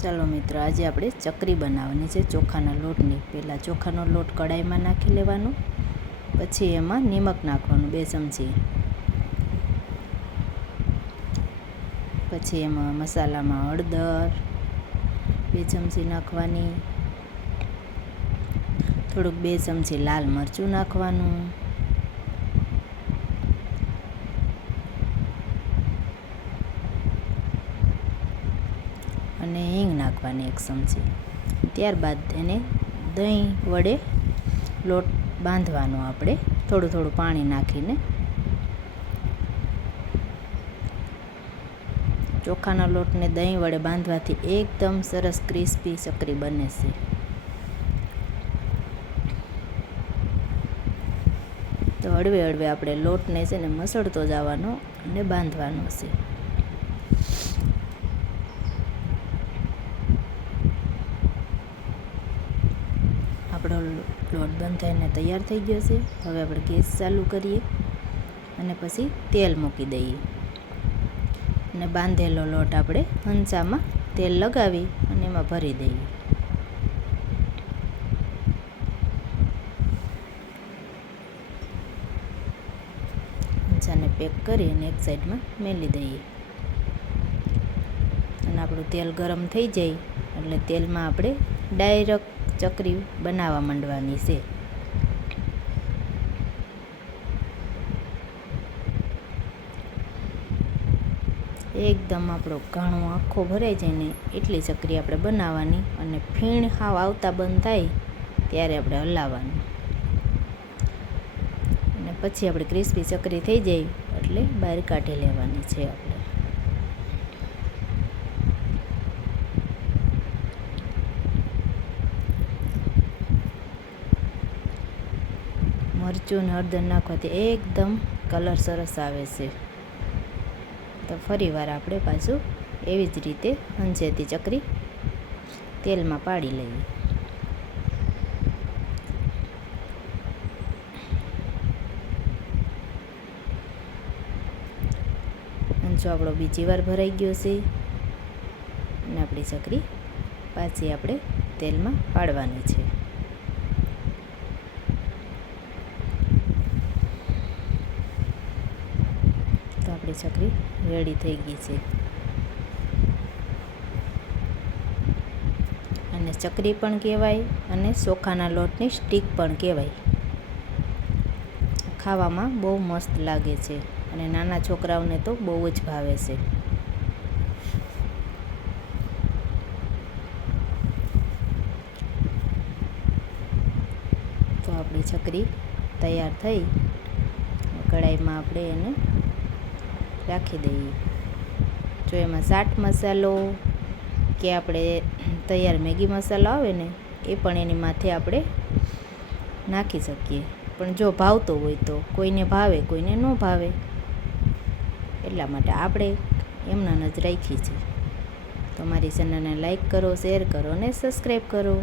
ચાલો મિત્રો, આજે આપણે ચકરી બનાવવાની છે ચોખાના લોટની. પહેલાં ચોખાનો લોટ કડાઈમાં નાખી લેવાનો, પછી એમાં નિમક નાખવાનું 2 ચમચી, પછી એમાં મસાલામાં હળદર 2 ચમચી નાખવાની, થોડુંક 2 ચમચી લાલ મરચું નાખવાનું, અને હિંગ નાખવાની 1 ચમચી. ત્યારબાદ એને દહીં વડે લોટ બાંધવાનો આપણે થોડું થોડું પાણી નાખીને. ચોખાના લોટને દહીં વડે બાંધવાથી એકદમ સરસ ક્રિસ્પી ચકરી બને છે. તો હળવે હળવે આપણે લોટને છે ને મસળતો જવાનો અને બાંધવાનો છે. આપણો લોટ બંધાઈને તૈયાર થઈ ગયો છે. હવે આપણે ગેસ ચાલુ કરીએ અને પછી તેલ મૂકી દઈએ અને બાંધેલો લોટ આપણે હંચામાં તેલ લગાવી અને એમાં ભરી દઈએ. હંચાને પેક કરી અને એક સાઈડમાં મેલી દઈએ. અને આપણું તેલ ગરમ થઈ જાય એટલે તેલમાં આપણે ડાયરેક્ટ ચકરી બનાવવા માંડવાની છે. એકદમ આપણો ઘાણો આખો ભરાઈ જાય ને એટલી ચકરી આપણે બનાવવાની, અને ફીણ હાવ આવતા બંધ થાય ત્યારે આપણે હલાવવાનું. અને પછી આપણે ક્રિસ્પી ચકરી થઈ જાય એટલે બહાર કાઢી લેવાની છે આપણે. મરચું અને હળદર નાખવાથી એકદમ કલર સરસ આવે છે. તો ફરી વાર આપણે પાછું એવી જ રીતે હંચેથી ચકરી તેલમાં પાડી લઈએ. હંચો આપણો બીજી વાર ભરાઈ ગયો છે અને આપણી ચકરી પાછી આપણે તેલમાં પાડવાની છે. તો આપણી ચકરી રેડી થઈ ગઈ છે. અને ચકરી પણ કહેવાય અને ચોખાના લોટની સ્ટીક પણ કહેવાય. ખાવામાં બહુ મસ્ત લાગે છે અને નાના છોકરાઓને તો બહુ જ ભાવે છે. તો આપણી ચકરી તૈયાર થઈ કડાઈમાં આપણે એને રાખી દઈએ. જો એમાં ચાટ મસાલો કે આપણે તૈયાર મેગી મસાલો આવે ને એ પણ એની માથે આપણે નાખી શકીએ. પણ જો ભાવતો હોય તો, કોઈને ભાવે કોઈને ન ભાવે, એટલા માટે આપણે એમના જ રાખી છે. તો મારી ચેનલને લાઈક કરો, શેર કરો અને સબસ્ક્રાઈબ કરો.